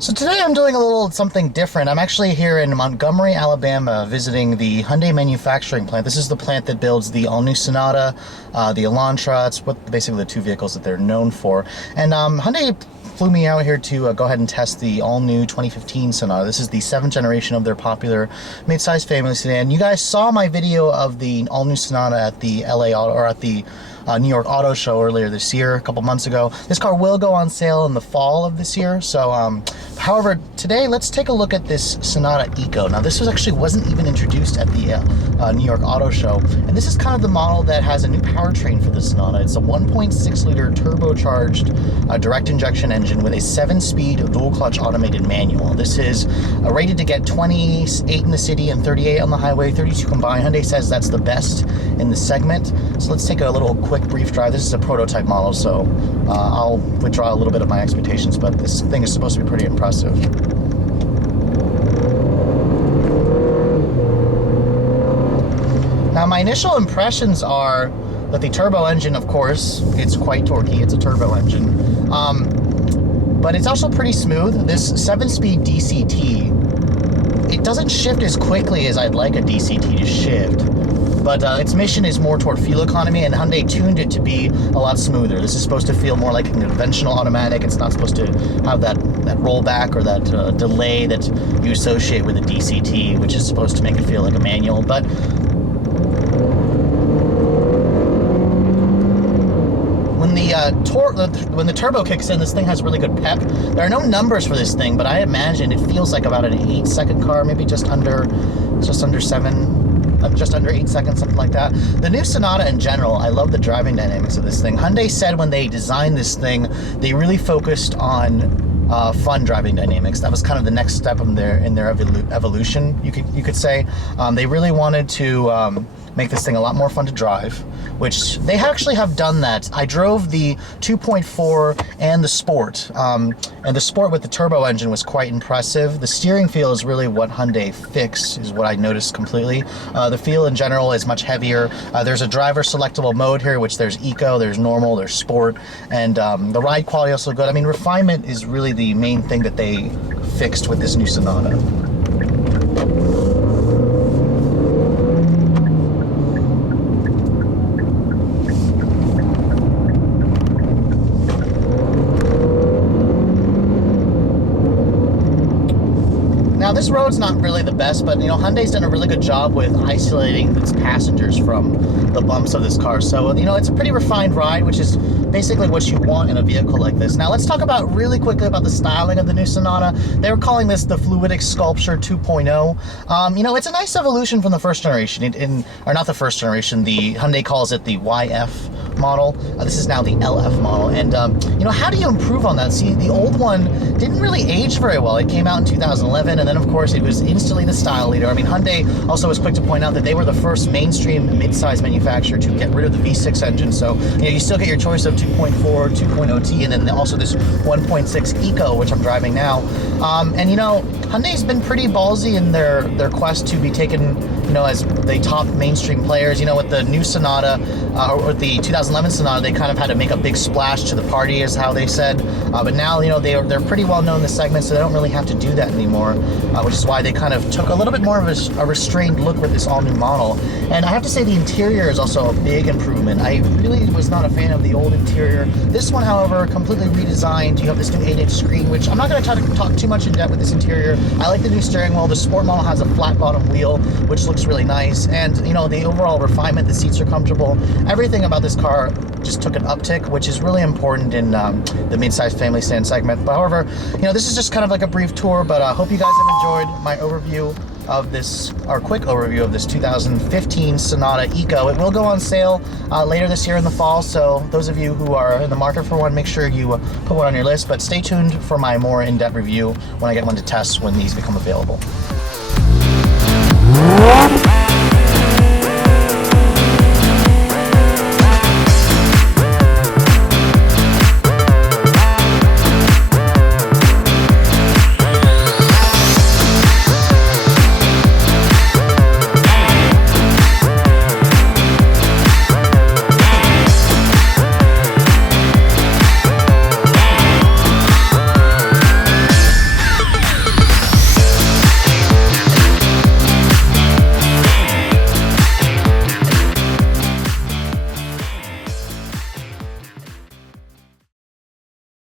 So today I'm doing a little something different. I'm actually here in Montgomery, Alabama, visiting the Hyundai manufacturing plant. This is the plant that builds the all-new Sonata, the Elantra. It's basically the two vehicles that they're known for. And Hyundai flew me out here to go ahead and test the all-new 2015 Sonata. This is the 7th generation of their popular mid-size family sedan. You guys saw my video of the all-new Sonata at the LA Auto, or at the New York Auto Show earlier this year, a couple months ago. This car will go on sale in the fall of this year. So, however, today let's take a look at this Sonata Eco. Now, this wasn't even introduced at the New York Auto Show, and this is kind of the model that has a new powertrain for the Sonata. It's a 1.6 liter turbocharged direct injection engine with a 7-speed dual clutch automated manual. This is rated to get 28 in the city and 38 on the highway, 32 combined. Hyundai says that's the best in the segment. So let's take a little quick brief drive. This is a prototype model, so I'll withdraw a little bit of my expectations, but this thing is supposed to be pretty impressive. Now, my initial impressions are that the turbo engine, of course, it's quite torquey. It's a turbo engine, but it's also pretty smooth. This 7-speed DCT, it doesn't shift as quickly as I'd like a DCT to shift. But its mission is more toward fuel economy, and Hyundai tuned it to be a lot smoother. This is supposed to feel more like a conventional automatic. It's not supposed to have that rollback or that delay that you associate with a DCT, which is supposed to make it feel like a manual. But when the turbo kicks in, this thing has really good pep. There are no numbers for this thing, but I imagine it feels like about an 8-second car, maybe just under 8 seconds, something like that. The new Sonata in general, I love the driving dynamics of this thing. Hyundai said when they designed this thing, they really focused on fun driving dynamics. That was kind of the next step in their evolution, you could say. They really wanted to make this thing a lot more fun to drive, which they actually have done that. I drove the 2.4 and the Sport, and the Sport with the turbo engine was quite impressive. The steering feel is really what Hyundai fixed, is what I noticed completely. The feel in general is much heavier. There's a driver selectable mode here, which there's Eco, there's Normal, there's Sport, and the ride quality also good. I mean, refinement is really the main thing that they fixed with this new Sonata. Now, this road's not really the best, but Hyundai's done a really good job with isolating its passengers from the bumps of this car. So, it's a pretty refined ride, which is basically what you want in a vehicle like this. Now, let's talk about really quickly about the styling of the new Sonata. They were calling this the fluidic sculpture 2.0. It's a nice evolution from the first generation, or not the first generation. The Hyundai calls it the YF model. This is now the LF model. And, how do you improve on that? See, the old one didn't really age very well. It came out in 2011, and then, of course, it was instantly the style leader. I mean, Hyundai also was quick to point out that they were the first mainstream mid-size manufacturer to get rid of the V6 engine. So, you still get your choice of 2.4, 2.0T, and then also this 1.6 Eco, which I'm driving now. And Hyundai's been pretty ballsy in their quest to be taken, as the top mainstream players. With the new Sonata, or the 2011 Sonata, they kind of had to make a big splash to the party, is how they said. But now, they're pretty well known in the segment, so they don't really have to do that anymore, which is why they kind of took a little bit more of a restrained look with this all-new model. And I have to say the interior is also a big improvement. I really was not a fan of the old interior. This one, however, completely redesigned. You have this new 8-inch screen, which I'm not going to talk too much in depth with this interior. I like the new steering wheel. The Sport model has a flat bottom wheel, which looks really nice. And, the overall refinement, the seats are comfortable. Everything about this car just took an uptick, which is really important in the mid-size family sedan segment. But however, this is just kind of like a brief tour, but I hope you guys have enjoyed my overview of this, or quick overview of this 2015 Sonata Eco. It will go on sale later this year in the fall, so those of you who are in the market for one, make sure you put one on your list, but stay tuned for my more in-depth review when I get one to test when these become available.